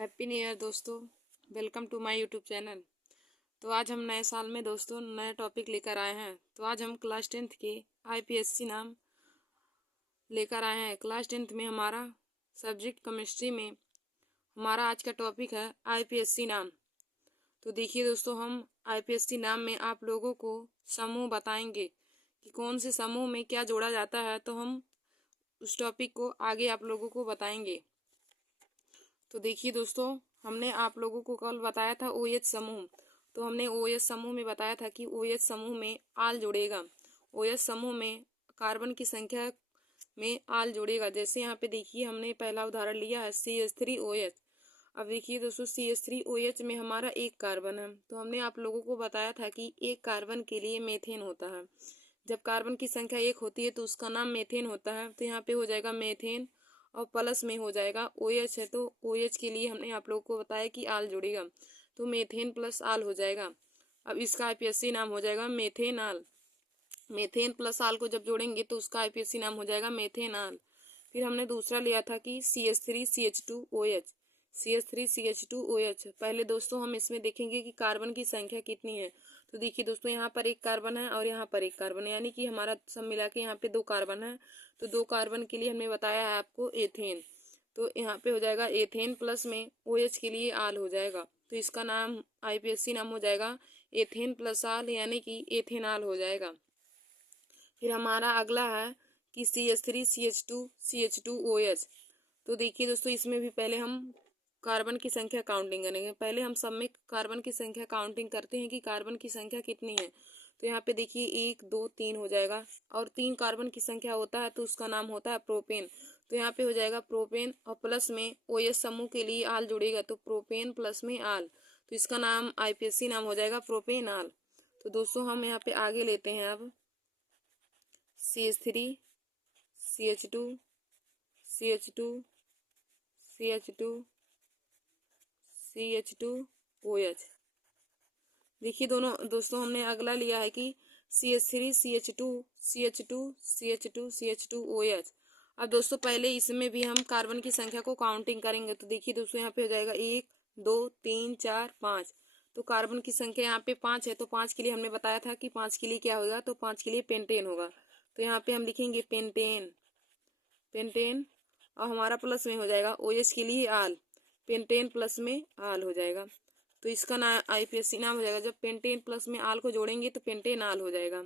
Happy new year दोस्तों। Welcome to my YouTube channel. तो आज हम नए साल में दोस्तों नए टॉपिक लेकर आए हैं। तो आज हम क्लास 10th के आईपीएससी नाम लेकर आए हैं। क्लास 10th में हमारा सब्जेक्ट केमिस्ट्री में हमारा आज का टॉपिक है आईपीएससी नाम। तो देखिए दोस्तों, हम आईपीएससी नाम में आप लोगों को समूह बताएंगे कि कौन से समूह में क्या जोड़ा जाता है। तो हम उस टॉपिक को आगे आप लोगों को बताएंगे। तो देखिए दोस्तों, हमने आप लोगों को कल बताया था ओएच समूह। तो हमने ओएच समूह में बताया था कि ओएच समूह में आल जुड़ेगा। ओएच समूह में कार्बन की संख्या में आल जुड़ेगा। जैसे यहाँ पे देखिए, हमने पहला उदाहरण लिया है CH3OH। अब देखिए दोस्तों, CH3OH में हमारा एक कार्बन है। तो हमने आप लोगों को बताया था कि एक कार्बन के लिए मेथेन होता है। जब कार्बन की संख्या एक होती है तो उसका नाम मेथेन होता है। तो यहाँ पे हो जाएगा मेथेन और प्लस में हो जाएगा OH है। तो OH के लिए हमने आप लोगों को बताया कि आल जुड़ेगा, तो मेथेन प्लस आल हो जाएगा। अब इसका आईपीएससी नाम हो जाएगा मेथेनाल। मेथेन प्लस आल को जब जोड़ेंगे तो उसका आईपीएससी नाम हो जाएगा मेथेनाल। फिर हमने दूसरा लिया था कि CH3CH2OH। CH3CH2OH पहले दोस्तों हम इसमें देखेंगे कि कार्बन की संख्या कितनी है। तो देखिए दोस्तों, यहाँ पर एक कार्बन है और यहाँ पर एक कार्बन है, यानी कि हमारा सब मिला के यहाँ पे दो कार्बन है। तो दो कार्बन के लिए हमने बताया है आपको एथेन। तो यहाँ पे हो जाएगा एथेन प्लस में OH के लिए आल हो जाएगा। तो इसका नाम आईपीएससी नाम हो जाएगा एथेन प्लस आल, यानी कि एथेनाल हो जाएगा। फिर हमारा अगला है कि CH3CH2CH2OH। तो देखिए दोस्तों, इसमें भी पहले हम कार्बन की संख्या काउंटिंग करेंगे। पहले हम सब में कार्बन की संख्या काउंटिंग करते हैं कि कार्बन की संख्या कितनी है। तो यहाँ पे देखिए 1 2 3 हो जाएगा, और 3 कार्बन की संख्या होता है तो उसका नाम होता है प्रोपेन। तो यहाँ पे हो जाएगा प्रोपेन और प्लस में OH समूह के लिए आल जुड़ेगा, तो प्रोपेन प्लस में आल। तो इसका नाम आईपीएससी नाम हो जाएगा प्रोपेनाल। तो दोस्तों हम यहाँ पे आगे लेते हैं अब CH3 CH2 CH2 CH2 CH2OH। देखिए दोस्तों, हमने अगला लिया है कि CH3CH2CH2CH2CH2OH। अब दोस्तों पहले इसमें भी हम कार्बन की संख्या को काउंटिंग करेंगे। तो देखिए दोस्तों, यहाँ पे हो जाएगा 1 2 3 4 5। तो कार्बन की संख्या यहाँ पे 5 है। तो 5 के लिए हमने बताया था कि 5 के लिए क्या होगा, तो 5 के लिए पेंटेन होगा। तो यहाँ पे हम लिखेंगे पेंटेन, पेंटेन, और हमारा प्लस में हो जाएगा OH के लिए आल, पेंटेन प्लस में आल हो जाएगा। तो इसका नाम आईपीएससी नाम हो जाएगा, जब पेंटेन प्लस में आल को जोड़ेंगे तो पेंटेनाल हो जाएगा।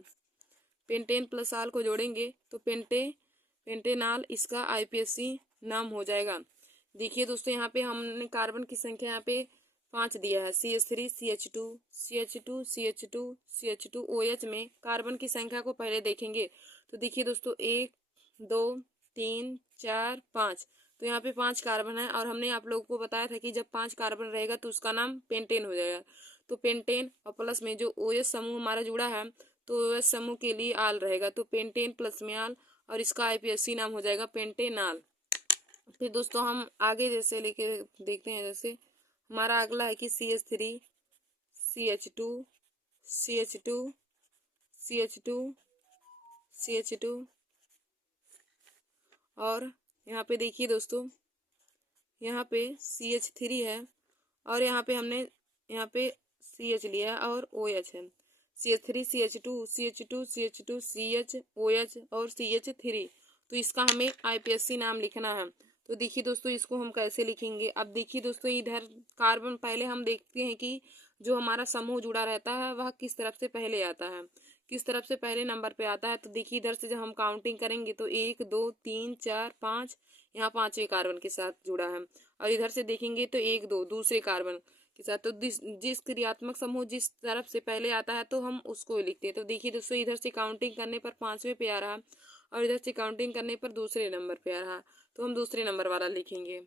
पेंटेन प्लस आल को जोड़ेंगे तो पेंटेनाल इसका आईपीएससी नाम हो जाएगा। देखिए दोस्तों, यहाँ पे हमने कार्बन की संख्या यहाँ पे 5 दिया है। CH3CH2CH2CH2OH में कार्बन की संख्या को पहले देखेंगे। तो देखिए दोस्तों, 1 2 3 4 5। तो यहाँ पे 5 कार्बन है, और हमने आप लोगों को बताया था कि जब 5 कार्बन रहेगा तो उसका नाम पेंटेन हो जाएगा। तो पेंटेन और प्लस में जो OH समूह हमारा जुड़ा है तो OH समूह के लिए आल रहेगा, तो पेंटेन प्लस में आल, और इसका आईपीएससी नाम हो जाएगा पेंटेनाल। फिर दोस्तों हम आगे जैसे लेके देखते हैं, जैसे हमारा अगला है कि CH3CH2CH2CH2CH2 और यहाँ पे देखिए दोस्तों, यहाँ पे CH3 है, और यहाँ पे हमने यहाँ पे CH लिया है और OH है। CH3CH2CH2CH2CHOH और CH3। तो इसका हमें आईपीएससी नाम लिखना है। तो देखिए दोस्तों, इसको हम कैसे लिखेंगे। अब देखिए दोस्तों, इधर कार्बन पहले हम देखते हैं कि जो हमारा समूह जुड़ा रहता है वह किस तरफ से पहले आता है, किस तरफ से पहले नंबर पे आता है। तो देखिए इधर से जब हम काउंटिंग करेंगे तो 1 2 3 4 5, यहाँ 5वें कार्बन के साथ जुड़ा है। और इधर से देखेंगे तो 1 2 दूसरे कार्बन के साथ। तो जिस क्रियात्मक समूह जिस तरफ से पहले आता है तो हम उसको लिखते हैं। तो देखिए दोस्तों, इधर से काउंटिंग करने पर 5वें पे आ रहा, और इधर से काउंटिंग करने पर दूसरे नंबर पे आ रहा, तो हम दूसरे नंबर वाला लिखेंगे।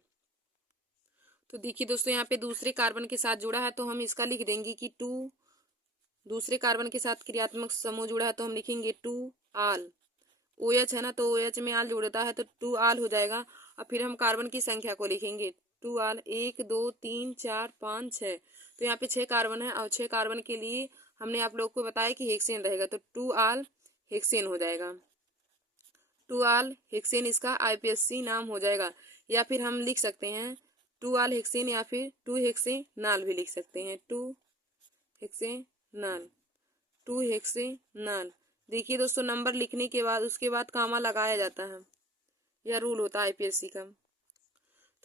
तो देखिए दोस्तों, यहाँ पे दूसरे कार्बन के साथ जुड़ा है तो हम इसका लिख देंगे कि 2। दूसरे कार्बन के साथ क्रियात्मक समूह जुड़ा है तो हम लिखेंगे 2 आल। OH है ना, तो OH में आल जुड़ता है तो 2 आल हो जाएगा। और फिर हम कार्बन की संख्या को लिखेंगे 2 आल, 1 2 3 4 5 6। तो यहाँ पे 6 कार्बन है, और 6 कार्बन के लिए हमने आप लोग को बताया कि हेक्सेन रहेगा, तो 2 आल हेक्सेन हो जाएगा। 2 आल हेक्सेन इसका आईपीएससी नाम हो जाएगा। या फिर हम लिख सकते हैं टू आल हेक्सेन या फिर टू हेक्सेनाल भी लिख सकते हैं, टू हेक्सेनाल, टू हेक्सेनाल। देखिए दोस्तों, नंबर लिखने के बाद उसके बाद कामा लगाया जाता है, यह रूल होता है आईपीएससी का।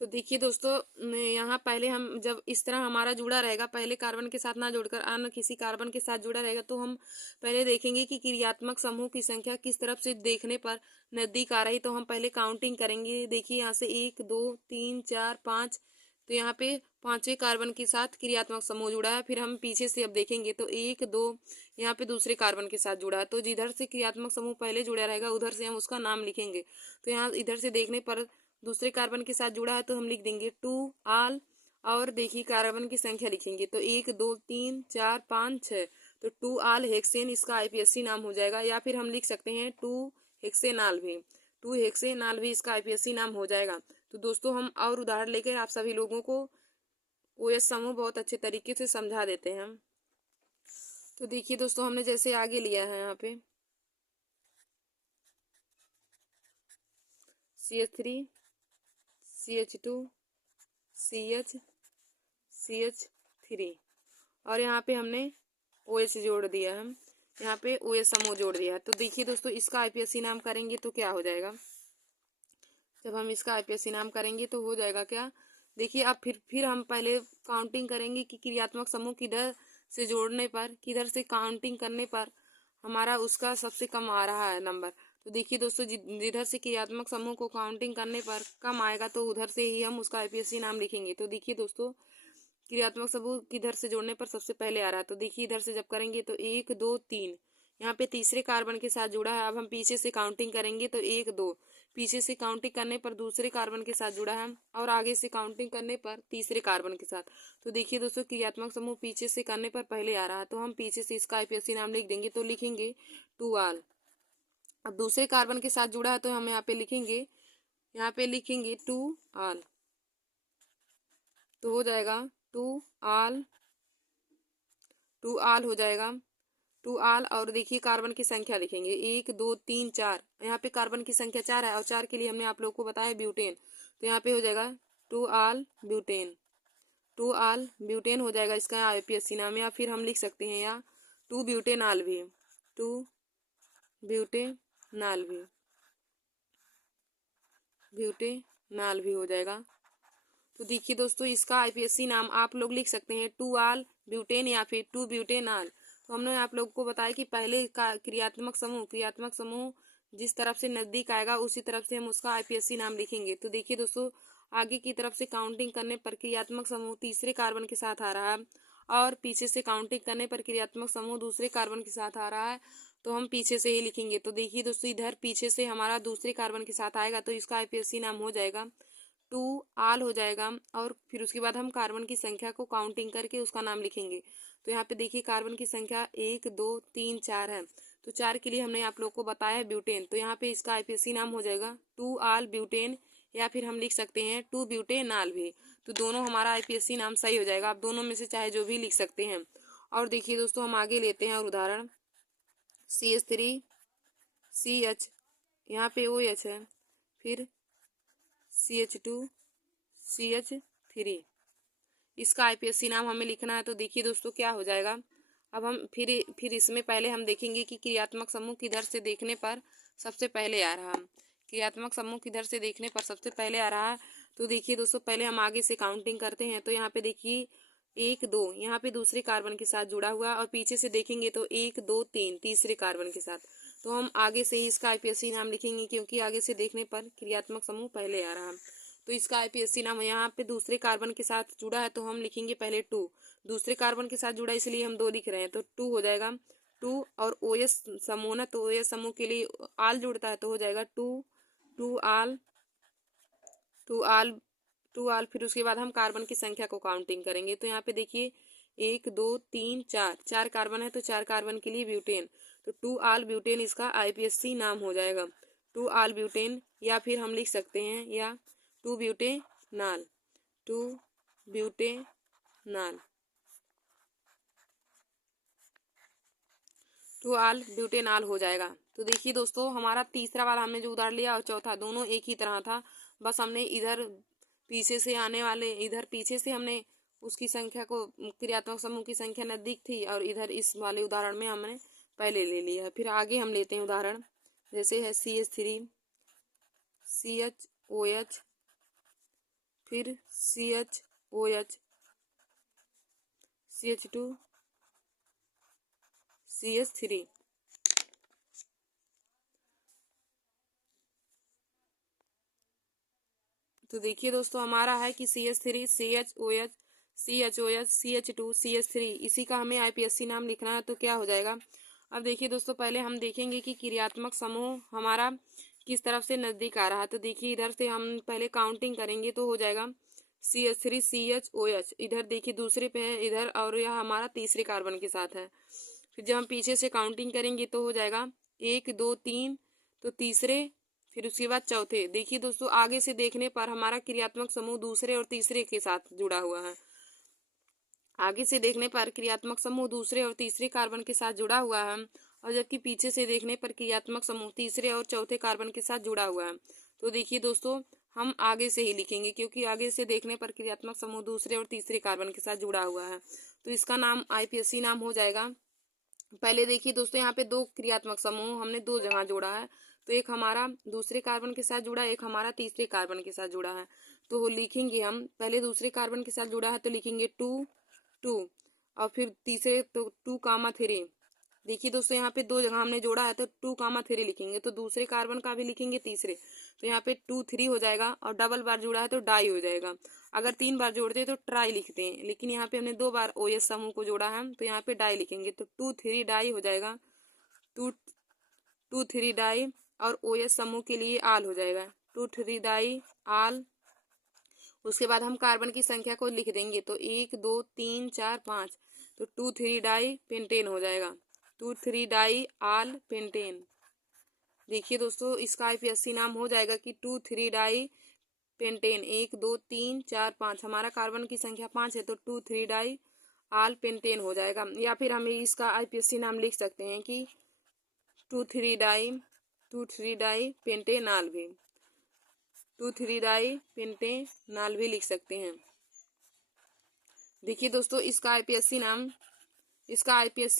तो देखिए दोस्तों, यहाँ पहले हम जब इस तरह हमारा जुड़ा रहेगा, पहले कार्बन के साथ ना जोड़कर अन्य किसी कार्बन के साथ जुड़ा रहेगा, तो हम पहले देखेंगे कि क्रियात्मक समूह की संख्या किस तरफ से देखने पर नजदीक आ रही। तो हम पहले काउंटिंग करेंगे। देखिए यहाँ से 1 2 3 4 5, तो यहाँ पे पांचवें कार्बन के साथ क्रियात्मक समूह जुड़ा है। फिर हम पीछे से अब देखेंगे तो 1 2 यहाँ पे दूसरे कार्बन के साथ जुड़ा है। तो जिधर से क्रियात्मक समूह पहले जुड़ा रहेगा उधर से हम उसका नाम लिखेंगे। तो यहाँ इधर से देखने पर दूसरे कार्बन के साथ जुड़ा है तो हम लिख देंगे टू आल, और देखिए कार्बन की संख्या लिखेंगे तो 1 2 3 4 5 6, तो टू आल हेक्सेन इसका आईपीएससी नाम हो जाएगा। या फिर हम लिख सकते हैं टू हेक्सेनाल भी, टू हेक्सेनाल भी इसका आईपीएससी नाम हो जाएगा। तो दोस्तों, हम और उदाहरण लेकर आप सभी लोगों को ओएस समूह बहुत अच्छे तरीके से समझा देते हैं। तो देखिए दोस्तों, हमने जैसे आगे लिया है यहाँ पे CH3 CH2 CH CH3, और यहाँ पे हमने OH जोड़ दिया है, यहाँ पे OH समूह जोड़ दिया है। तो देखिए दोस्तों, इसका आईपीएससी नाम करेंगे तो क्या हो जाएगा। जब हम इसका आईपीएससी नाम करेंगे तो हो जाएगा क्या, देखिए अब फिर हम पहले काउंटिंग करेंगे कि क्रियात्मक समूह किधर से जोड़ने पर, किधर से काउंटिंग करने पर हमारा उसका सबसे कम आ रहा है नंबर। तो देखिए दोस्तों, जिधर से क्रियात्मक समूह को काउंटिंग करने पर कम आएगा तो उधर से ही हम उसका आईपीएससी नाम लिखेंगे। तो देखिए दोस्तों, क्रियात्मक समूह किधर से जोड़ने पर सबसे पहले आ रहा है, तो देखिए इधर से जब करेंगे तो 1 2 3, यहाँ पे तीसरे कार्बन के साथ जुड़ा है। अब हम पीछे से काउंटिंग करेंगे तो 1 2, पीछे से काउंटिंग करने पर दूसरे कार्बन के साथ जुड़ा है, और आगे से काउंटिंग करने पर तीसरे कार्बन के साथ। तो देखिए दोस्तों, क्रियात्मक समूह पीछे से करने पर पहले आ रहा है, तो हम पीछे से इसका आईपीएससी नाम लिख देंगे। तो लिखेंगे टू आल। अब दूसरे कार्बन के साथ जुड़ा है तो हम यहाँ पे लिखेंगे टू आल, तो हो जाएगा टू आल, टू आल हो जाएगा, टू आल। और देखिए कार्बन की संख्या लिखेंगे 1 2 3 4, यहाँ पे कार्बन की संख्या 4 है और 4 के लिए हमने आप लोग को बताया ब्यूटेन, तो यहाँ पे हो जाएगा two ol butane, two ol butane हो जाएगा इसका आईपीएससी नाम। या फिर हम लिख सकते हैं या टू ब्यूटेनाल भी, टू ब्यूटेनाल भी, ब्यूटेनाल भी हो जाएगा। तो देखिए दोस्तों, इसका आईपीएससी नाम आप लोग लिख सकते हैं टू आल ब्यूटेन या फिर टू ब्यूटेनाल। तो हमने आप लोग को बताया कि पहले का क्रियात्मक समूह जिस तरफ से नजदीक आएगा उसी तरफ से हम उसका आईपीएससी नाम लिखेंगे। तो देखिए दोस्तों, आगे की तरफ से काउंटिंग करने पर क्रियात्मक समूह तीसरे कार्बन के साथ आ रहा है, और पीछे से काउंटिंग करने पर क्रियात्मक समूह दूसरे कार्बन के साथ आ रहा है, तो हम पीछे से ही लिखेंगे। तो देखिए दोस्तों, इधर पीछे से हमारा दूसरे कार्बन के साथ आएगा तो इसका आईपीएससी नाम हो जाएगा टू आल हो जाएगा। और फिर उसके बाद हम कार्बन की संख्या को काउंटिंग करके उसका नाम लिखेंगे। तो यहाँ पे देखिए कार्बन की संख्या 1 2 3 4 है, तो 4 के लिए हमने आप लोग को बताया है ब्यूटेन, तो यहाँ पे इसका आईपीएससी नाम हो जाएगा टू आल ब्यूटेन, या फिर हम लिख सकते हैं टू ब्यूटेनाल भी। तो दोनों हमारा आईपीएससी नाम सही हो जाएगा, आप दोनों में से चाहे जो भी लिख सकते हैं। और देखिए दोस्तों, हम आगे लेते हैं और उदाहरण CH3 CH, यहाँ पे OH है, फिर CH2 CH3, इसका आईपीएससी नाम हमें लिखना है। तो देखिए दोस्तों, क्या हो जाएगा, अब हम फिर इसमें पहले हम देखेंगे कि क्रियात्मक समूह किधर से देखने पर सबसे पहले आ रहा है, क्रियात्मक समूह किधर से देखने पर सबसे पहले आ रहा है। तो देखिए दोस्तों, पहले हम आगे से काउंटिंग करते हैं। तो यहाँ पे देखिए 1 2, यहाँ पे दूसरे कार्बन के साथ जुड़ा हुआ, और पीछे से देखेंगे तो 1 2 3 तीसरे कार्बन के साथ। तो हम आगे से ही इसका आईपीएससी नाम लिखेंगे, क्योंकि आगे से देखने पर क्रियात्मक समूह पहले आ रहा है। तो इसका आईपीएससी नाम यहाँ पे दूसरे कार्बन के साथ जुड़ा है तो हम लिखेंगे पहले टू, दूसरे कार्बन के साथ जुड़ा इसलिए हम 2 लिख रहे हैं, तो 2 हो जाएगा टू। और OS समूह ना, तो OS समूह के लिए आल जुड़ता है तो हो जाएगा two, to all, to all, to all. फिर उसके बाद हम कार्बन की संख्या को काउंटिंग करेंगे। तो यहाँ पे देखिए 1 2 3 4, 4 कार्बन है तो 4 कार्बन के लिए ब्यूटेन, तो टू आल ब्यूटेन इसका आईपीएससी नाम हो जाएगा, टू आल ब्यूटेन। या फिर हम लिख सकते हैं या to butanal, to butanal, to all butanal हो जाएगा। तो देखिए दोस्तों, हमारा तीसरा वाला हमने जो उदाहरण लिया और चौथा दोनों एक ही तरह था, बस हमने इधर पीछे से आने वाले, इधर पीछे से हमने उसकी संख्या को, क्रियात्मक समूह की संख्या नजदीक थी, और इधर इस वाले उदाहरण में हमने पहले ले लिया है। फिर आगे हम लेते हैं उदाहरण, जैसे है CH3 CHOH, फिर CHOH CH2 CH3। तो देखिए दोस्तों, हमारा है कि CH3 CHOH CHOH CH2 CH3, इसी का हमें IPSC नाम लिखना है। तो क्या हो जाएगा, अब देखिए दोस्तों, पहले हम देखेंगे कि क्रियात्मक समूह हमारा किस तरफ से नजदीक आ रहा है। तो देखिए, इधर से हम पहले काउंटिंग करेंगे तो हो जाएगा CH3 CHOH, इधर देखिए दूसरे पे है इधर, और यह हमारा तीसरे कार्बन के साथ है। फिर जब हम पीछे से काउंटिंग करेंगे तो हो जाएगा 1 2 3, तो तीसरे, फिर उसके बाद चौथे। देखिए दोस्तों, आगे से देखने पर हमारा क्रियात्मक समूह दूसरे और तीसरे के साथ जुड़ा हुआ है। आगे से देखने पर क्रियात्मक समूह दूसरे और तीसरे कार्बन के साथ जुड़ा हुआ है, और जबकि पीछे से देखने पर क्रियात्मक समूह तीसरे और चौथे कार्बन के साथ जुड़ा हुआ है। तो देखिए दोस्तों, हम आगे से ही लिखेंगे, क्योंकि आगे से देखने पर क्रियात्मक समूह दूसरे और तीसरे कार्बन के साथ जुड़ा हुआ है। तो इसका नाम IPSC नाम हो जाएगा। पहले देखिए दोस्तों, यहाँ पे दो क्रियात्मक समूह हमने दो जगह जोड़ा है, तो एक हमारा दूसरे कार्बन के साथ जुड़ा है, एक हमारा तीसरे कार्बन के साथ जुड़ा है। तो लिखेंगे हम, पहले दूसरे कार्बन के साथ जुड़ा है तो लिखेंगे 2 2, और फिर तीसरे तो 2, देखिए दोस्तों, यहाँ पे दो जगह हमने जोड़ा है तो 2, 3 लिखेंगे, तो दूसरे कार्बन का भी लिखेंगे तीसरे, तो यहाँ पे 2 3 हो जाएगा, और डबल बार जुड़ा है तो डाई हो जाएगा। अगर 3 बार जोड़ते हैं तो ट्राई लिखते हैं, लेकिन यहाँ पे हमने 2 बार OS समूह को जोड़ा है तो यहाँ पे डाई लिखेंगे, तो 2 3 डाई हो जाएगा। 2 2 3 डाई, और OS समूह के लिए आल हो जाएगा 2 3 डाई आल। उसके बाद हम कार्बन की संख्या को लिख देंगे, तो 1 2 3 4 5, तो 2 3 डाई पेंटेन हो जाएगा, 2 3 डाई आल पेंटेन। देखिए दोस्तों, इसका IPSC नाम हो जाएगा कि 2 3 डाई पेंटेन। 1 2 3 4 5, हमारा कार्बन की संख्या 5 है, तो 2 3 डाई आल पेंटेन हो जाएगा। या फिर हम इसका IPSC नाम लिख सकते हैं कि 2 3 डाई पेंटेनाल भी, 2 3 डाई पेंटेनाल भी लिख सकते हैं। देखिए दोस्तों, इसका IPSC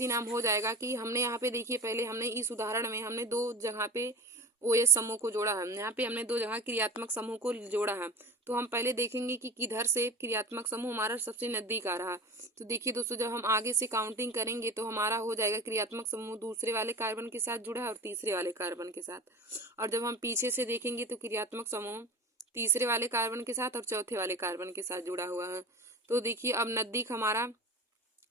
नाम हो जाएगा कि हमने यहाँ पे देखिए, पहले हमने इस उदाहरण में हमने दो जगह पे OS समूह को जोड़ा है, यहाँ पे हमने दो जगह क्रियात्मक समूह को जोड़ा है। तो हम पहले देखेंगे कि किधर से क्रियात्मक समूह हमारा सबसे नजदीक आ रहा है। तो देखिए दोस्तों, जब हम आगे से काउंटिंग करेंगे तो हमारा हो जाएगा क्रियात्मक समूह दूसरे वाले कार्बन के साथ जुड़ा है और तीसरे वाले कार्बन के साथ, और जब हम पीछे से देखेंगे तो क्रियात्मक समूह तीसरे वाले कार्बन के साथ और चौथे वाले कार्बन के साथ जुड़ा हुआ है। तो देखिए, अब नजदीक हमारा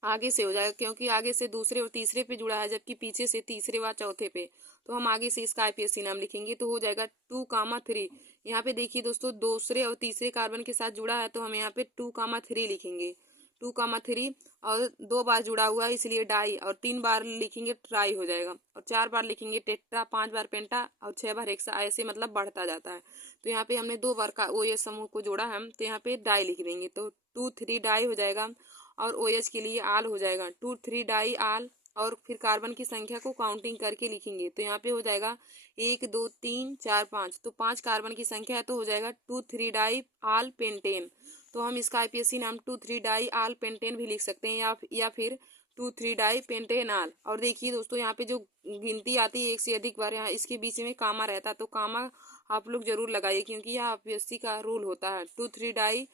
आगे से हो जाएगा, क्योंकि आगे से दूसरे और तीसरे पे जुड़ा है, जबकि पीछे से तीसरे व चौथे पे। तो हम आगे से इसका IPSC नाम लिखेंगे, तो हो जाएगा 2, 3। यहाँ पे देखिए दोस्तों, दूसरे और तीसरे कार्बन के साथ जुड़ा है, तो हम यहाँ पे 2, 3 लिखेंगे, 2, 3, और 2 बार जुड़ा हुआ है इसलिए डाई, और 3 बार लिखेंगे ट्राई हो जाएगा, और 4 बार लिखेंगे टेट्रा, 5 बार पेंटा, और 6 बार हेक्सा, ऐसे मतलब बढ़ता जाता है। तो यहाँ पे हमने 2 बार का OS समूह को जोड़ा है, तो यहाँ पे डाई लिख देंगे, तो 2 3 डाई हो जाएगा, और OH के लिए आल हो जाएगा 2 3 डाई आल। और फिर कार्बन की संख्या को काउंटिंग करके लिखेंगे, तो यहाँ पे हो जाएगा 1 2 3 4 5, तो 5 कार्बन की संख्या है, तो हो जाएगा 2 3 डाई आल पेंटेन। तो हम इसका IPSC नाम 2 3 डाई आल पेंटेन भी लिख सकते हैं, या फिर 2 3 डाई पेंटेनाल। और देखिए दोस्तों, यहाँ पे जो गिनती आती है एक से अधिक बार, यहाँ इसके बीच में कामा रहता है, तो कामा आप लोग जरूर लगाइए, क्योंकि यह IPSC का रूल होता है। 2 3 डाई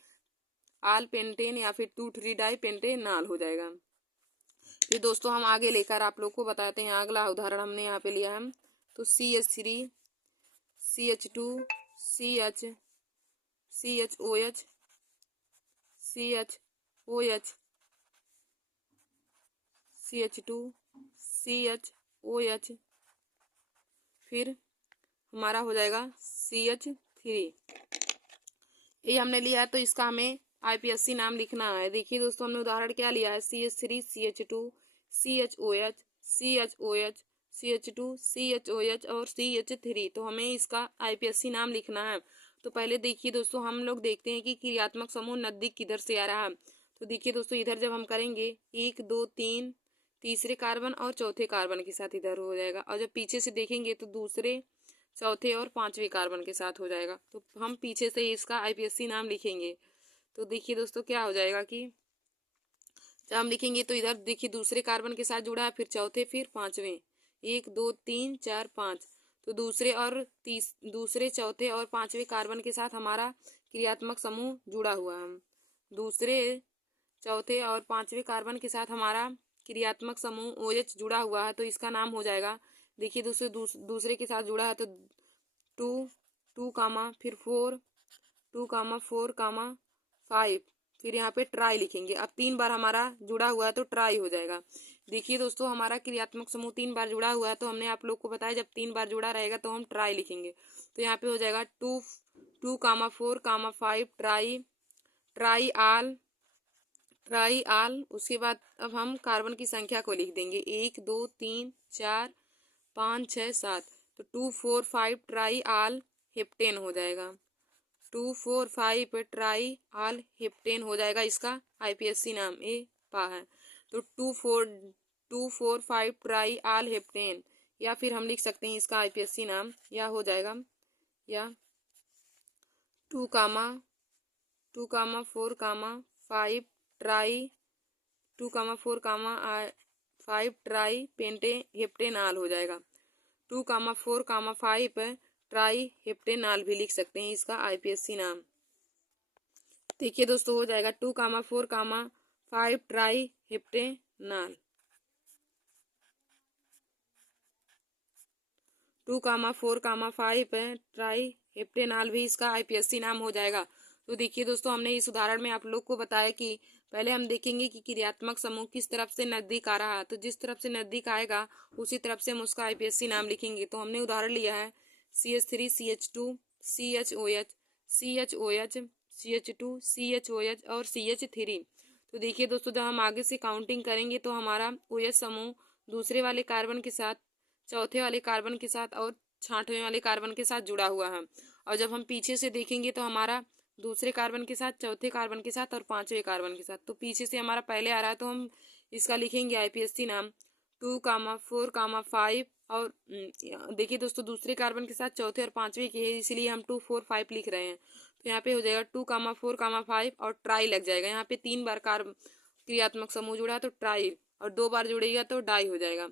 आल पेंटेन या फिर 2 3 डाई पेंटेनाल हो जाएगा। फिर दोस्तों, हम आगे लेकर आप लोग को बताते हैं। अगला उदाहरण हमने यहाँ पे लिया है, तो CH3 CH2 CH CHOH CHOH CH2 CHOH, फिर हमारा हो जाएगा CH3। ये हमने लिया है, तो इसका हमें IPSC नाम लिखना है। देखिए दोस्तों, हमने उदाहरण क्या लिया है, CH3 CH2 CHOH CHOH CH2 CHOH और CH3। तो हमें इसका IPSC नाम लिखना है। तो पहले देखिए दोस्तों, हम लोग देखते हैं कि क्रियात्मक समूह नजदीक किधर से आ रहा है। तो देखिए दोस्तों, इधर जब हम करेंगे 1 2 3, तीसरे कार्बन और चौथे कार्बन के साथ इधर हो जाएगा, और जब पीछे से देखेंगे तो दूसरे चौथे और पांचवें कार्बन के साथ हो जाएगा। तो हम पीछे से इसका आईपीएससी नाम लिखेंगे। तो देखिए दोस्तों क्या हो जाएगा कि जब हम लिखेंगे तो इधर देखिए दूसरे कार्बन के साथ जुड़ा है, फिर चौथे, फिर पांचवें, 1 2 3 4 5। तो दूसरे चौथे और पांचवें कार्बन के साथ हमारा क्रियात्मक समूह जुड़ा हुआ है। दूसरे चौथे और पांचवें कार्बन के साथ हमारा क्रियात्मक समूह OH जुड़ा हुआ है, तो इसका नाम हो जाएगा, देखिए दूसरे के साथ जुड़ा है तो 2 2 कामा, फिर 4 2 कामा 4 कामा 5, फिर यहाँ पे ट्राई लिखेंगे। अब 3 बार हमारा जुड़ा हुआ है तो ट्राई हो जाएगा। देखिए दोस्तों हमारा क्रियात्मक समूह 3 बार जुड़ा हुआ है, तो हमने आप लोग को बताया जब 3 बार जुड़ा रहेगा तो हम ट्राई लिखेंगे। तो यहाँ पे हो जाएगा 2 कामा 4 कामा 5 ट्राई ट्राई आल। उसके बाद अब हम कार्बन की संख्या को लिख देंगे, 1 2 3 4 5 6 7। तो 2 4 5 ट्राई आल हेप्टेन हो जाएगा। 2 4 5 ट्राई आल हेप्टेन हो जाएगा, इसका आईपीएससी नाम ए पा है। तो 2 4 5 ट्राई आल हेप्टेन, या फिर हम लिख सकते हैं इसका आईपीएससी नाम या हो जाएगा या 2 कामा 4 कामा 5 ट्राई 2 कामा 4 कामा 5 ट्राई पेंटे हेप्टेनाल हो जाएगा। 2 कामा 4 कामा 5 ट्राई हेप्टेनाल भी लिख सकते हैं इसका आईपीएससी नाम। देखिए दोस्तों हो जाएगा 2 कामा 4 कामा 5 ट्राई हेप्टेनाल। 2 कामा 4 कामा 5 ट्राई हेप्टेनाल भी इसका आईपीएससी नाम हो जाएगा। तो देखिए दोस्तों हमने इस उदाहरण में आप लोग को बताया कि पहले हम देखेंगे कि क्रियात्मक समूह किस तरफ से नजदीक आ रहा है, तो जिस तरफ से नजदीक आएगा उसी तरफ से हम उसका आईपीएससी नाम लिखेंगे। तो हमने उदाहरण लिया है CH3 CH2 CHOH CHOH CH2 CHOH और CH3। तो देखिए दोस्तों जब हम आगे से काउंटिंग करेंगे तो हमारा OH समूह दूसरे वाले कार्बन के साथ, चौथे वाले कार्बन के साथ और छठवें वाले कार्बन के साथ जुड़ा हुआ है। और जब हम पीछे से देखेंगे तो हमारा दूसरे कार्बन के साथ, चौथे कार्बन के साथ और पांचवें कार्बन के साथ। तो पीछे से हमारा पहले आ रहा है तो हम इसका लिखेंगे आईपीएससी नाम 2 कामा 4 कामा 5। और देखिए दोस्तों दूसरे कार्बन के साथ चौथे और पांचवें के है, इसलिए हम 2 4 5 लिख रहे हैं। तो यहाँ पे हो जाएगा 2 कामा 4 कामा 5 और ट्राई लग जाएगा। यहाँ पे 3 बार क्रियात्मक समूह जुड़ा तो ट्राई, और 2 बार जुड़ेगा तो डाई हो जाएगा।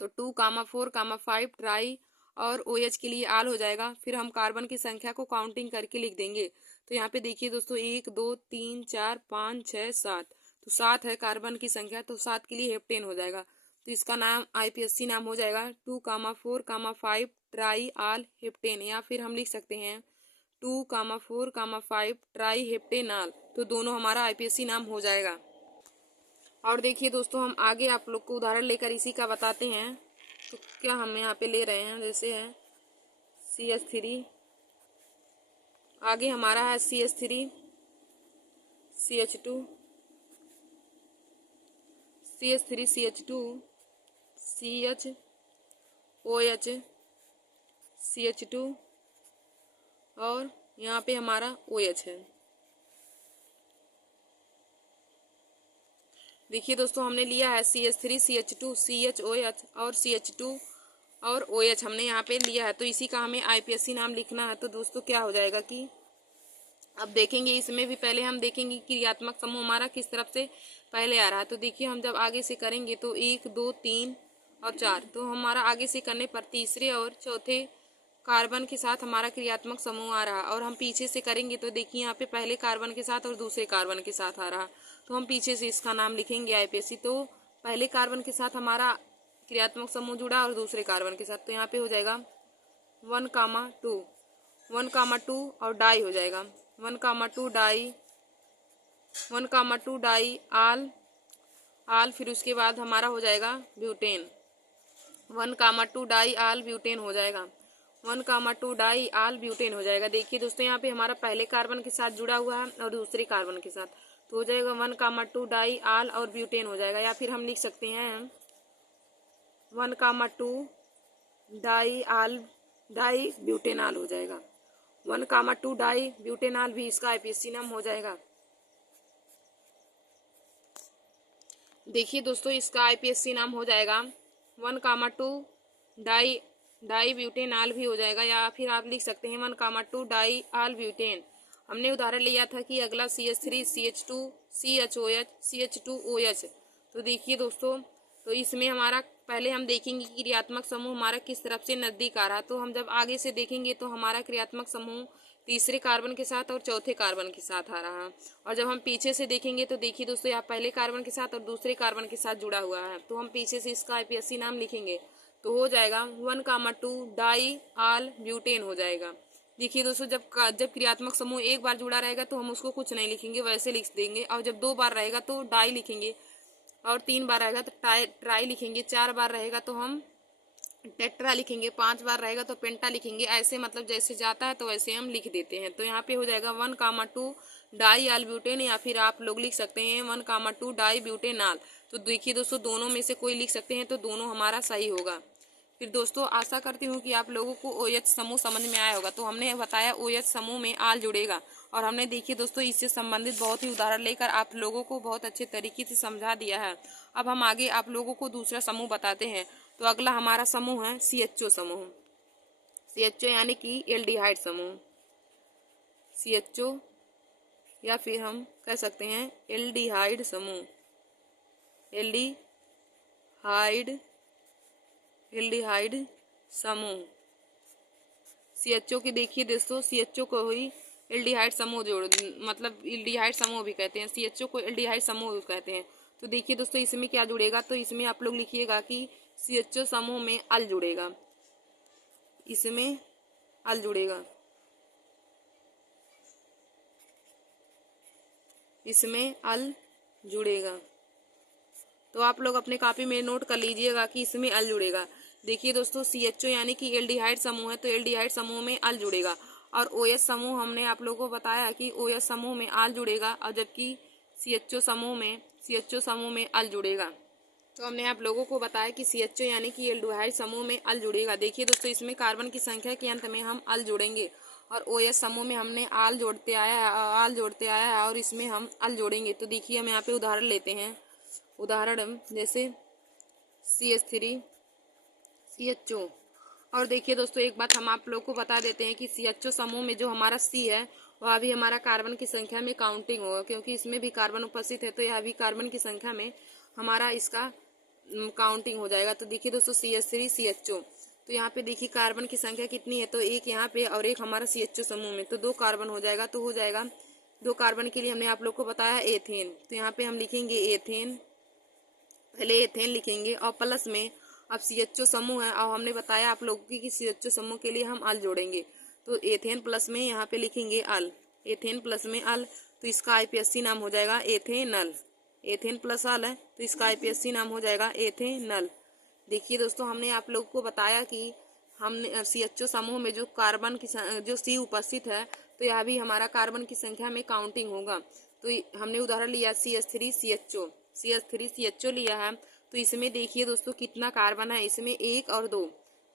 तो 2 कामा 4 कामा 5 ट्राई और OH के लिए आल हो जाएगा। फिर हम कार्बन की संख्या को काउंटिंग करके लिख देंगे। तो यहाँ पे देखिए दोस्तों 1 2 3 4 5 6 7, तो 7 है कार्बन की संख्या, तो 7 के लिए हेप्टेन हो जाएगा। तो इसका नाम आईपीएससी नाम हो जाएगा 2 कामा 4 कामा 5 ट्राई आल हेप्टेन, या फिर हम लिख सकते हैं 2 कामा 4 कामा 5 ट्राई हेप्टेनाल। तो दोनों हमारा आईपीएससी नाम हो जाएगा। और देखिए दोस्तों हम आगे आप लोग को उदाहरण लेकर इसी का बताते हैं। तो क्या हम यहाँ पे ले रहे हैं, जैसे है CH3, आगे हमारा है CH3 CH2 CH3 CH2 CHOH CH2 और यहाँ पे हमारा OH है। देखिए दोस्तों हमने लिया है CH3 CH2 CHOH और CH2 और OH हमने यहाँ पे लिया है, तो इसी का हमें आईपीएससी नाम लिखना है। तो दोस्तों क्या हो जाएगा कि अब देखेंगे इसमें भी पहले हम देखेंगे क्रियात्मक समूह हमारा किस तरफ से पहले आ रहा है। तो देखिए हम जब आगे से करेंगे तो 1 2 3 और 4, तो हमारा आगे से करने पर तीसरे और चौथे कार्बन के साथ हमारा क्रियात्मक समूह आ रहा, और हम पीछे से करेंगे तो देखिए यहाँ पे पहले कार्बन के साथ और दूसरे कार्बन के साथ आ रहा, तो हम पीछे से इसका नाम लिखेंगे आईपीएससी। तो पहले कार्बन के साथ हमारा क्रियात्मक समूह जुड़ा और दूसरे कार्बन के साथ, तो यहाँ पे हो जाएगा 1 कामा 2 1 कामा 2 और डाई हो जाएगा 1 कामा 2 डाई 1 कामा 2 डाई आल आल। फिर उसके बाद हमारा हो जाएगा ब्यूटेन 1 कामा 2 डाई आल ब्यूटेन हो जाएगा 1 कामा 2 डाई आल ब्यूटेन हो जाएगा। देखिए दोस्तों यहाँ पे हमारा पहले कार्बन के साथ जुड़ा हुआ है और दूसरे कार्बन के साथ, तो हो जाएगा 1 कामा 2 डाई आल और ब्यूटेन हो जाएगा। या फिर हम लिख सकते हैं 1 कामा 2 डाई आल डाई ब्यूटेनाल हो जाएगा 1 कामा 2 डाई ब्यूटेनाल भी इसका आईपीएससी नाम हो जाएगा। देखिए दोस्तों इसका आईपीएससी नाम हो जाएगा 1 कामा 2 डाई डाई ब्यूटेनाल भी हो जाएगा, या फिर आप लिख सकते हैं 1,2 डाई आल ब्यूटेन। हमने उदाहरण लिया था कि अगला CH3 CH2 CHOH CH2OH। तो देखिए दोस्तों, तो इसमें हमारा पहले हम देखेंगे कि क्रियात्मक समूह हमारा किस तरफ से नजदीक आ रहा। तो हम जब आगे से देखेंगे तो हमारा क्रियात्मक समूह तीसरे कार्बन के साथ और चौथे कार्बन के साथ आ रहा है, और जब हम पीछे से देखेंगे तो देखिए दोस्तों, यहाँ पहले कार्बन के साथ और दूसरे कार्बन के साथ जुड़ा हुआ है। तो हम पीछे से इसका IPSC नाम लिखेंगे तो हो जाएगा 1,2 डाई आल ब्यूटेन हो जाएगा। देखिए दोस्तों, जब क्रियात्मक समूह एक बार जुड़ा रहेगा तो हम उसको कुछ नहीं लिखेंगे, वैसे लिख देंगे, और जब 2 बार रहेगा तो डाई लिखेंगे, और 3 बार रहेगा तो ट्राई लिखेंगे, 4 बार रहेगा तो हम टेट्रा लिखेंगे, 5 बार रहेगा तो पेंटा लिखेंगे। ऐसे मतलब जैसे जाता है तो वैसे हम लिख देते हैं। तो यहाँ पे हो जाएगा 1,2 डाई आल ब्यूटेन, या फिर आप लोग लिख सकते हैं 1,2 डाई ब्यूटेनाल। तो देखिए दोस्तों, दोनों में से कोई लिख सकते हैं तो दोनों हमारा सही होगा। फिर दोस्तों, आशा करती हूँ कि आप लोगों को OH समूह समझ में आया होगा। तो हमने बताया OH समूह में आल जुड़ेगा, और हमने देखिए दोस्तों इससे संबंधित बहुत ही उदाहरण लेकर आप लोगों को बहुत अच्छे तरीके से समझा दिया है। अब हम आगे आप लोगों को दूसरा समूह बताते हैं। तो अगला हमारा समूह है CHO समूह। CHO यानी कि एल्डिहाइड समूह। CHO या फिर हम कह सकते हैं एल्डिहाइड समूह। एल्डिहाइड समूह। CHO की देखिए दोस्तों, CHO को ही एल्डिहाइड समूह जोड़, मतलब एल्डिहाइड समूह भी कहते हैं, CHO को एल्डिहाइड समूह कहते हैं। तो देखिए दोस्तों, इसमें क्या जुड़ेगा, तो इसमें आप लोग लिखिएगा कि CHO समूह में अल जुड़ेगा, इसमें अल जुड़ेगा, इसमें अल जुड़ेगा। तो आप लोग अपने कॉपी में नोट कर लीजिएगा कि इसमें अल जुड़ेगा। देखिए दोस्तों, CHO यानी कि एल्डिहाइड समूह है, तो एल्डिहाइड समूह में अल जुड़ेगा। और OH समूह हमने आप लोगों को बताया कि OH समूह में अल जुड़ेगा, और जबकि CHO समूह में अल जुड़ेगा। तो हमने आप लोगों को बताया कि CHO यानी कि एल्डिहाइड समूह में अल जुड़ेगा। देखिए दोस्तों, इसमें कार्बन की संख्या के अंत में हम अल जोड़ेंगे, और OH समूह में हमने आल जोड़ते आया है और इसमें हम अल जोड़ेंगे। तो देखिए, हम यहाँ पे उदाहरण लेते हैं। उदाहरण जैसे CH3 CHO। और देखिए दोस्तों, एक बात हम आप लोग को बता देते हैं कि CHO समूह में जो हमारा C है वह भी हमारा कार्बन की संख्या में काउंटिंग होगा, क्योंकि इसमें भी कार्बन उपस्थित है, तो यह भी कार्बन की संख्या में हमारा इसका काउंटिंग हो जाएगा। तो देखिए दोस्तों, CH3 CHO, तो यहाँ पे देखिए कार्बन की संख्या कितनी है, तो एक यहाँ पे और एक हमारा CHO समूह में, तो 2 कार्बन हो जाएगा। तो हो जाएगा 2 कार्बन के लिए हमने आप लोग को बताया एथेन। तो यहाँ पे हम लिखेंगे एथेन, पहले एथेन लिखेंगे, और प्लस में अब CHO समूह है, और हमने बताया आप लोगों की कि CHO समूह के लिए हम अल जोड़ेंगे। तो एथेन प्लस में यहाँ पे लिखेंगे अल, एथेन प्लस में अल, तो इसका IPSC नाम हो जाएगा एथेनल। एथेन प्लस अल है तो इसका IPSC नाम हो जाएगा एथेनल। देखिए दोस्तों, हमने आप लोग को बताया कि हमने CHO समूह में जो कार्बन की जो C उपस्थित है, तो यह भी हमारा कार्बन की संख्या में काउंटिंग होगा। तो हमने उदाहरण लिया CH3 CHO लिया है। तो इसमें देखिए दोस्तों कितना कार्बन है, इसमें 1 और 2,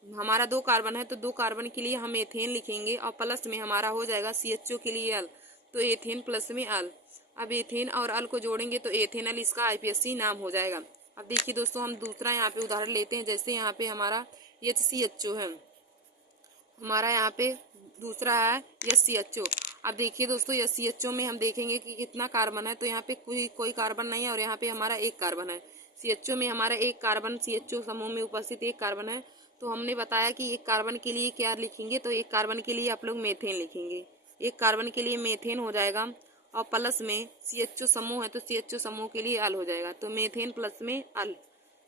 हमारा 2 कार्बन है, तो 2 कार्बन के लिए हम एथेन लिखेंगे, और प्लस में हमारा हो जाएगा CHO के लिए अल, तो एथेन प्लस में अल। अब एथेन और अल को जोड़ेंगे तो एथेनल इसका IPSC नाम हो जाएगा। अब देखिए दोस्तों, हम दूसरा यहाँ पे उदाहरण लेते हैं। जैसे यहाँ पे हमारा HCHO है, हमारा यहाँ पे दूसरा है HCHO। अब देखिए दोस्तों, HCHO में हम देखेंगे कि कितना कार्बन है, तो यहाँ पे कोई कार्बन नहीं है, और यहाँ पे हमारा 1 कार्बन है। CHO में हमारा 1 कार्बन, CHO समूह में उपस्थित 1 कार्बन है। तो हमने बताया कि 1 कार्बन के लिए क्या लिखेंगे, तो 1 कार्बन के लिए आप लोग मेथेन लिखेंगे, 1 कार्बन के लिए मेथेन हो जाएगा, और प्लस में CHO समूह है तो CHO समूह के लिए अल हो जाएगा, तो मेथेन प्लस में अल,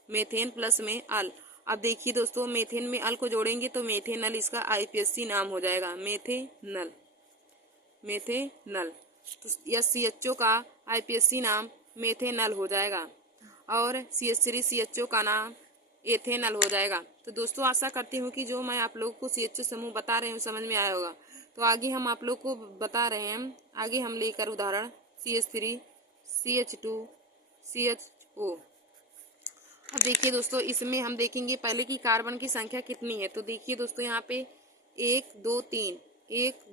मेथेन प्लस में अल। अब देखिए दोस्तों, मेथेन में अल को जोड़ेंगे तो मेथेनल इसका IPSC नाम हो जाएगा, मेथेनल। तो CHO का IPSC नाम मेथेनल हो जाएगा, और CH3 CHO का नाम एथेनल हो जाएगा। तो दोस्तों, आशा करती हूँ कि जो मैं आप लोग को CHO समूह बता रहे हूँ समझ में आया होगा। तो आगे हम आप लोग को बता रहे हैं, आगे हम लेकर उदाहरण CH3 CH2 CHO। अब देखिए दोस्तों, इसमें हम देखेंगे पहले की कार्बन की संख्या कितनी है। तो देखिए दोस्तों, यहाँ पे 1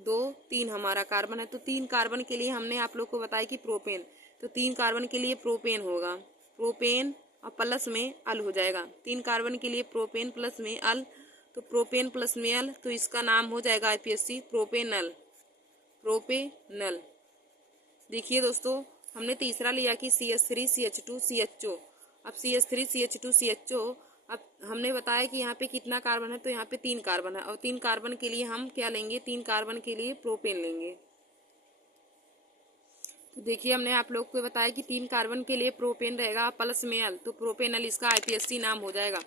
2 3 हमारा कार्बन है, तो 3 कार्बन के लिए हमने आप लोग को बताया कि प्रोपेन, तो 3 कार्बन के लिए प्रोपेन होगा, प्रोपेन और प्लस में अल हो जाएगा, 3 कार्बन के लिए प्रोपेन प्लस में अल, तो प्रोपेन प्लस में एल, तो इसका नाम हो जाएगा आईपीएससी प्रोपेनल। प्रोपेनल। देखिए दोस्तों, हमने तीसरा लिया कि CH3CH2CHO। अब CH3CH2CHO, अब हमने बताया कि यहाँ पे कितना कार्बन है, तो यहाँ पे 3 कार्बन है, और 3 कार्बन के लिए हम क्या लेंगे, 3 कार्बन के लिए प्रोपेन लेंगे। तो देखिए, हमने आप लोग को बताया कि 3 कार्बन के लिए प्रोपेन रहेगा प्लस में एल, तो प्रोपेनल इसका आईपीएससी नाम हो जाएगा।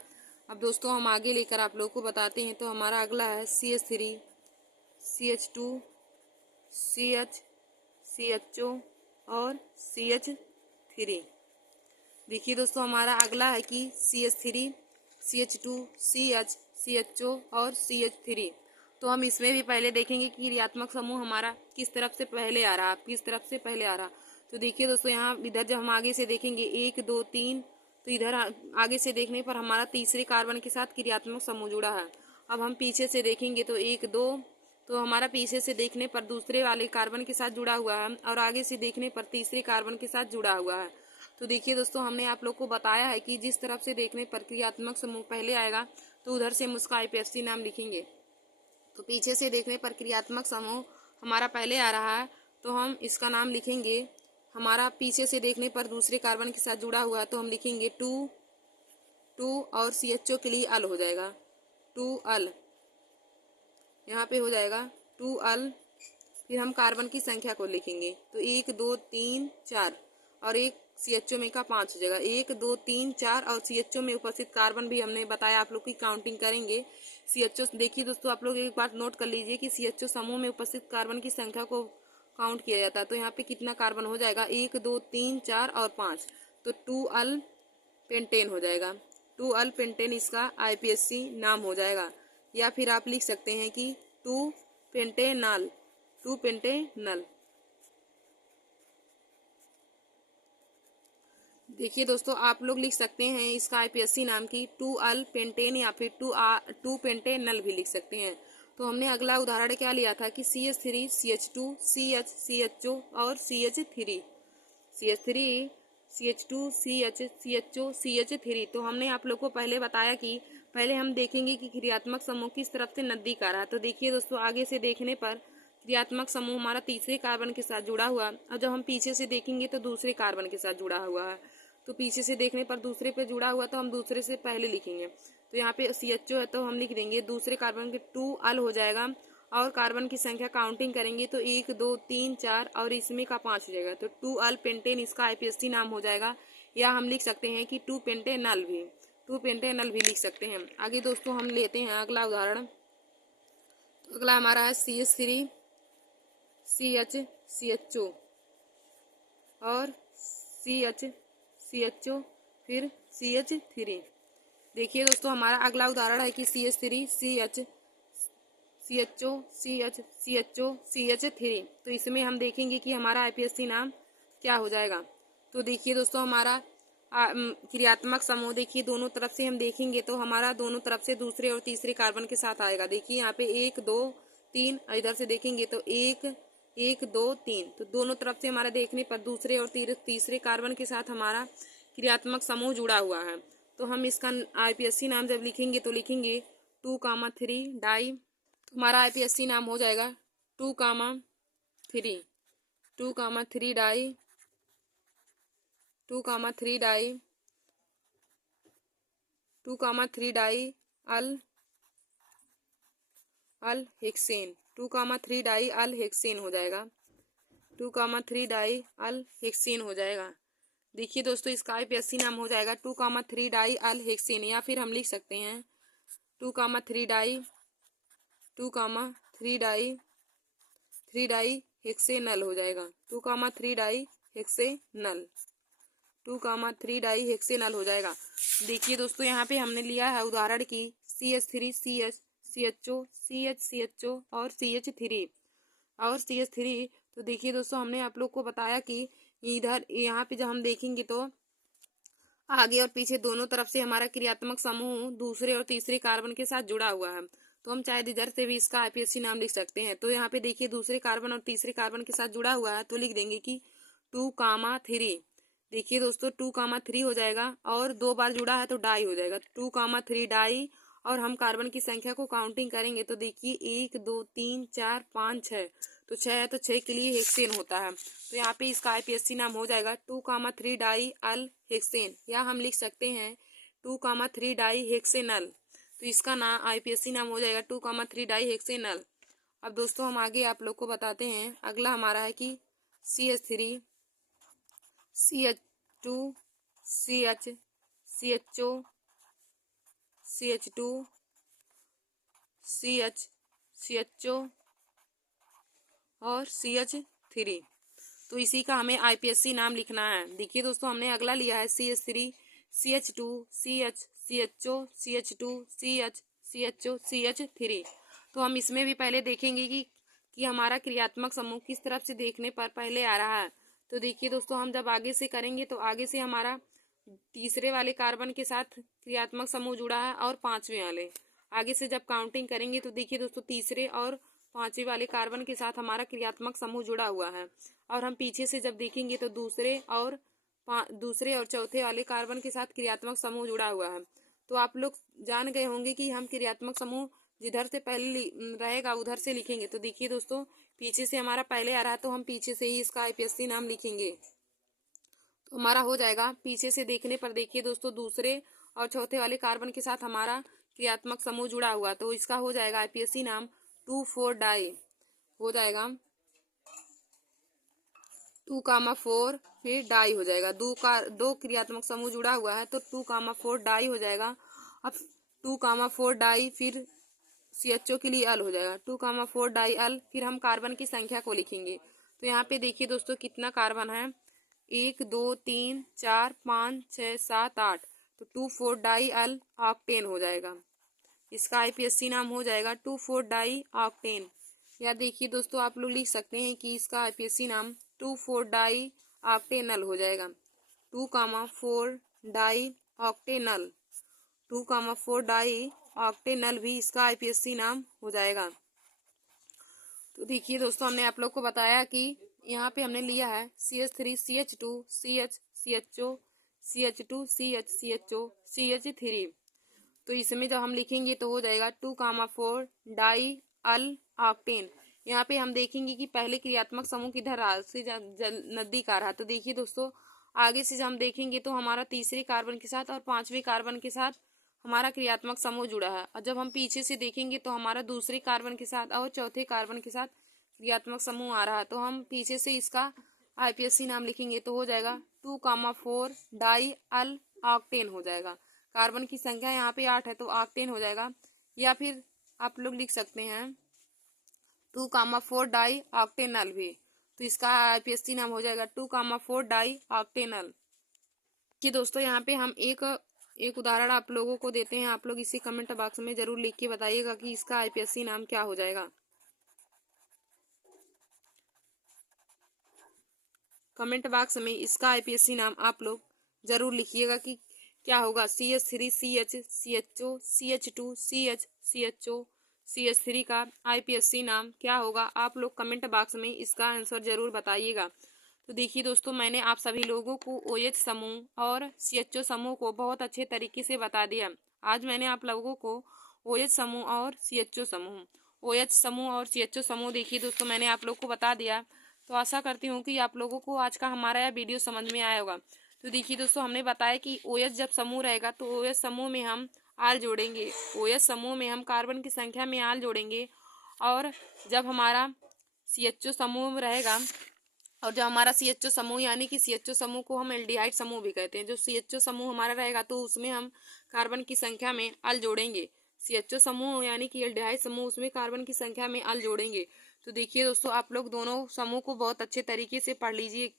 अब दोस्तों हम आगे लेकर आप लोग को बताते हैं। तो हमारा अगला है CH3CH2CHO और CH3। देखिए दोस्तों, हमारा अगला है कि CH3CH2CHO और CH3। तो हम इसमें भी पहले देखेंगे कि क्रियात्मक समूह हमारा किस तरफ से पहले आ रहा, किस तरफ से पहले आ रहा। तो देखिए दोस्तों, यहाँ इधर जब हम आगे से देखेंगे 1 2 3, तो इधर आगे से देखने पर हमारा तीसरे कार्बन के साथ क्रियात्मक समूह जुड़ा है। अब हम पीछे से देखेंगे तो 1 2, तो हमारा पीछे से देखने पर दूसरे वाले कार्बन के साथ जुड़ा हुआ है, और आगे से देखने पर तीसरे कार्बन के साथ जुड़ा हुआ है। तो देखिए दोस्तों, हमने आप लोग को बताया है कि जिस तरफ से देखने पर क्रियात्मक समूह पहले आएगा तो उधर से हम उसका आईपीएससी नाम लिखेंगे। तो पीछे से देखने पर क्रियात्मक समूह हमारा पहले आ रहा है, तो हम इसका नाम लिखेंगे। हमारा पीछे से देखने पर दूसरे कार्बन के साथ जुड़ा हुआ है, तो हम लिखेंगे 2 और CHO के लिए अल हो जाएगा 2 अल, यहाँ पे हो जाएगा 2 अल। फिर हम कार्बन की संख्या को लिखेंगे, तो 1 2 3 4 और एक CHO में का 5 हो जाएगा। 1 2 3 4 और CHO में उपस्थित कार्बन भी हमने बताया आप लोग की काउंटिंग करेंगे। CHO देखिए दोस्तों, आप लोग एक बात नोट कर लीजिए कि CHO समूह में उपस्थित कार्बन की संख्या को काउंट किया जाता है। तो यहाँ पे कितना कार्बन हो जाएगा, 1 2 3 4 और 5, तो 2 अल पेंटेन हो जाएगा। 2 अल पेंटेन इसका आईपीएससी नाम हो जाएगा। या फिर आप लिख सकते हैं कि 2 पेंटेनल। देखिए दोस्तों, आप लोग लिख सकते हैं इसका आईपीएससी नाम की 2 अल पेंटेन, या फिर 2 पेंटेनल भी लिख सकते हैं। तो हमने अगला उदाहरण क्या लिया था कि CH3CH2 CHO और CH3। CH2 CHO CH3। तो हमने आप लोग को पहले बताया कि पहले हम देखेंगे कि क्रियात्मक समूह किस तरफ से नजदीक आ रहा है। तो देखिए दोस्तों, आगे से देखने पर क्रियात्मक समूह हमारा तीसरे कार्बन के साथ जुड़ा हुआ, और जब हम पीछे से देखेंगे तो दूसरे कार्बन के साथ जुड़ा हुआ है। तो पीछे से देखने पर दूसरे पे जुड़ा हुआ, तो हम दूसरे से पहले लिखेंगे। तो यहाँ पे CHO है, तो हम लिख देंगे दूसरे कार्बन के 2 अल हो जाएगा, और कार्बन की संख्या काउंटिंग करेंगे तो 1 2 3 4 और इसमें का 5 हो जाएगा। तो 2 अल पेंटेन इसका आईपीएससी नाम हो जाएगा। या हम लिख सकते हैं कि 2 पेंटेनल भी लिख सकते हैं। आगे दोस्तों हम लेते हैं अगला उदाहरण। तो अगला हमारा है CH3CHO और CHO फिर CH3। देखिए दोस्तों, हमारा अगला उदाहरण है कि CH3CHO CH3। तो इसमें हम देखेंगे कि हमारा आईपीएससी नाम क्या हो जाएगा। तो देखिए दोस्तों, हमारा क्रियात्मक समूह देखिए दोनों तरफ से हम देखेंगे तो हमारा दोनों तरफ से दूसरे और तीसरे कार्बन के साथ आएगा। देखिए यहाँ पे 1 2 3, इधर से देखेंगे तो 1 1 2 3, तो दोनों तरफ से हमारा देखने पर दूसरे और तीसरे कार्बन के साथ हमारा क्रियात्मक समूह जुड़ा हुआ है। तो हम इसका आईपीएससी नाम जब लिखेंगे तो लिखेंगे 2,3 डाई। तो हमारा आईपीएससी नाम हो जाएगा 2,3 डाई 2,3 डाई अल हेक्सेन। 2,3 डाई अल हेक्सेन हो जाएगा। 2,3 डाई अल हेक्सेन हो जाएगा। देखिए दोस्तों, इसका आईपीएससी नाम हो जाएगा 2,3 डाई अल हेक्सेन। या फिर हम लिख सकते हैं 2,3 डाई हेक्सेनल हो जाएगा। 2,3 डाई हेक्सेनल हो जाएगा। देखिए दोस्तों, यहाँ पे हमने लिया है उदाहरण की CH3CHO और CH3। तो देखिए दोस्तों, हमने आप लोग को बताया कि इधर यहाँ पे जब हम देखेंगे तो आगे और पीछे दोनों तरफ से हमारा क्रियात्मक समूह दूसरे और तीसरे कार्बन के साथ जुड़ा हुआ है। तो हम चाहे इधर से भी इसका आईपीएससी नाम लिख सकते हैं। तो यहाँ पे देखिए दूसरे कार्बन और तीसरे कार्बन के साथ जुड़ा हुआ है, तो लिख देंगे कि 2,3। देखिए दोस्तों, 2,3 हो जाएगा, और 2 बार जुड़ा है तो डाई हो जाएगा। 2,3 डाई और हम कार्बन की संख्या को काउंटिंग करेंगे तो देखिए 1 2 3 4 5 6, तो 6 है तो 6 के लिए हेक्सेन होता है। तो यहाँ पे इसका आईपीएससी नाम हो जाएगा 2,3 डाई अल हेक्सेन, या हम लिख सकते हैं 2,3 डाई हेक्सेनल। तो इसका नाम आईपीएससी नाम हो जाएगा 2,3 डाई हेक्सेनल। अब दोस्तों हम आगे आप लोग को बताते हैं। अगला हमारा है कि CH3 CH2 CH CHO CH2 CH CHO और CH3। तो इसी का हमें आईपीएससी नाम लिखना है। देखिए दोस्तों हमने अगला लिया है CH3 CH2 CH CHO CH2 CH CHO CH3। तो हम इसमें भी पहले देखेंगे कि हमारा क्रियात्मक समूह किस तरफ से देखने पर पहले आ रहा है। तो देखिए दोस्तों हम जब आगे से करेंगे तो आगे से हमारा तीसरे वाले कार्बन के साथ क्रियात्मक समूह जुड़ा है और पांचवें वाले। आगे से जब काउंटिंग करेंगे तो देखिए दोस्तों तीसरे और पांचवें वाले कार्बन के साथ हमारा क्रियात्मक समूह जुड़ा हुआ है। और हम पीछे से जब देखेंगे तो दूसरे और चौथे वाले कार्बन के साथ क्रियात्मक समूह जुड़ा हुआ है। तो आप लोग जान गए होंगे कि हम क्रियात्मक समूह जिधर से पहले रहेगा उधर से लिखेंगे। तो देखिए दोस्तों पीछे से हमारा पहले आ रहा है तो हम पीछे से ही इसका आईपीएससी नाम लिखेंगे। तो हमारा हो जाएगा पीछे से देखने पर देखिए दोस्तों दूसरे और चौथे वाले कार्बन के साथ हमारा क्रियात्मक समूह जुड़ा हुआ, तो इसका हो जाएगा आईपीएससी नाम 2,4 डाई हो जाएगा 2,4 फिर डाई हो जाएगा। दो क्रियात्मक समूह जुड़ा हुआ है तो 2,4 डाई हो जाएगा। अब 2,4 डाई फिर CHO के लिए अल हो जाएगा 2,4 डाई अल। फिर हम कार्बन की संख्या को लिखेंगे। तो यहाँ पे देखिए दोस्तों कितना कार्बन है 1 2 3 4 5 6 7 8, तो 2,4 डाई अल ऑक्टेन हो जाएगा। इसका आईपीएससी नाम हो जाएगा 2,4 डाई ऑक्टेन। या देखिए दोस्तों आप लोग लिख सकते हैं कि इसका आईपीएससी नाम 2,4 डाई ऑक्टेनल हो जाएगा 2,4 डाई ऑक्टेनल 2,4 डाई ऑक्टेनल भी इसका आईपीएससी नाम हो जाएगा। तो देखिए दोस्तों हमने आप लोग को बताया कि यहाँ पे हमने लिया है CH3 CH2 CH CHO CH2 CH CHO CH3। तो इसमें जब हम लिखेंगे तो हो जाएगा 2,4 डाई अल ऑक्टेन। यहाँ पे हम देखेंगे कि पहले क्रियात्मक समूह किधर रहा से नजदीक आ रहा। तो देखिए दोस्तों आगे से जब हम देखेंगे तो हमारा तीसरे कार्बन के साथ और पांचवें कार्बन के साथ हमारा क्रियात्मक समूह जुड़ा है। और जब हम पीछे से देखेंगे तो हमारा दूसरे कार्बन के साथ और चौथे कार्बन के साथ क्रियात्मक समूह आ रहा है। तो हम पीछे से इसका आईपीएससी नाम लिखेंगे तो हो जाएगा 2,4 डाई अल ऑक्टेन हो जाएगा। कार्बन की संख्या यहाँ पे 8 है तो ऑक्टेन हो जाएगा। या फिर आप लोग लिख सकते हैं 2,4 डाई ऑक्टेनल भी, तो इसका आईपीएससी नाम हो जाएगा 2,4 डाई ऑक्टेनल। कि दोस्तों यहाँ पे हम एक उदाहरण आप लोगों को देते हैं। आप लोग इसी कमेंट बॉक्स में जरूर लिख के बताइएगा कि इसका आईपीएससी नाम क्या हो जाएगा। कमेंट बॉक्स में इसका आईपीएससी नाम आप लोग जरूर लिखिएगा कि क्या होगा। CH3 CH CHO CH2 CH CHO CH3 का आईपीएससी नाम क्या होगा। आप लोग कमेंट बॉक्स में इसका आंसर जरूर बताइएगा। तो देखिए दोस्तों मैंने आप सभी लोगों को OH समूह और CHO समूह को बहुत अच्छे तरीके से बता दिया। आज मैंने आप लोगों को OH समूह और CHO समूह OH समूह और CHO समूह देखिए दोस्तों मैंने आप लोग को बता दिया। तो आशा करती हूँ कि आप लोगों को आज का हमारा यह वीडियो समझ में आया होगा। तो देखिए दोस्तों हमने बताया कि OH जब समूह रहेगा तो OH समूह में हम आल जोड़ेंगे। OH समूह में हम कार्बन की संख्या में आल जोड़ेंगे। और जब हमारा CHO समूह रहेगा और जब हमारा CHO समूह यानी कि CHO समूह को हम एल्डिहाइड समूह भी कहते हैं, जो CHO समूह हमारा रहेगा तो उसमें हम कार्बन की संख्या में अल जोड़ेंगे। CHO समूह यानी कि एल्डिहाइड समूह उसमें कार्बन की संख्या में अल जोड़ेंगे। तो देखिए दोस्तों आप लोग दोनों समूह को बहुत अच्छे तरीके से पढ़ लीजिए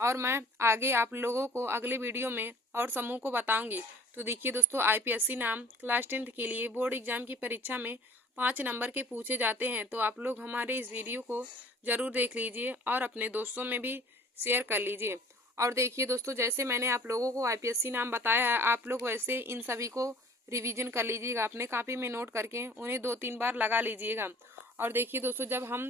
और मैं आगे आप लोगों को अगले वीडियो में और समूह को बताऊंगी। तो देखिए दोस्तों आईपीएससी नाम क्लास 10th के लिए बोर्ड एग्जाम की परीक्षा में 5 नंबर के पूछे जाते हैं। तो आप लोग हमारे इस वीडियो को जरूर देख लीजिए और अपने दोस्तों में भी शेयर कर लीजिए। और देखिए दोस्तों जैसे मैंने आप लोगों को आईपीएससी नाम बताया है आप लोग वैसे इन सभी को रिवीजन कर लीजिएगा, अपने कॉपी में नोट करके उन्हें 2-3 बार लगा लीजिएगा। और देखिए दोस्तों जब हम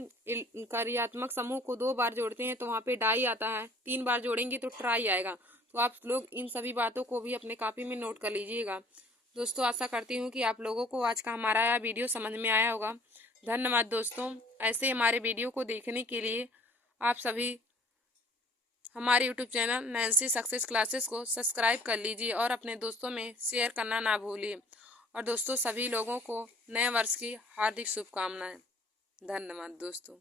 कार्यात्मक समूह को 2 बार जोड़ते हैं तो वहाँ पे डाई आता है, 3 बार जोड़ेंगे तो ट्राई आएगा। तो आप लोग इन सभी बातों को भी अपने कॉपी में नोट कर लीजिएगा। दोस्तों आशा करती हूँ कि आप लोगों को आज का हमारा यह वीडियो समझ में आया होगा। धन्यवाद दोस्तों। ऐसे हमारे वीडियो को देखने के लिए आप सभी हमारे YouTube channel Nancy success classes को सब्सक्राइब कर लीजिए और अपने दोस्तों में शेयर करना ना भूलिए। और दोस्तों सभी लोगों को नए वर्ष की हार्दिक शुभकामनाएं। धन्यवाद दोस्तों।